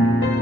thank you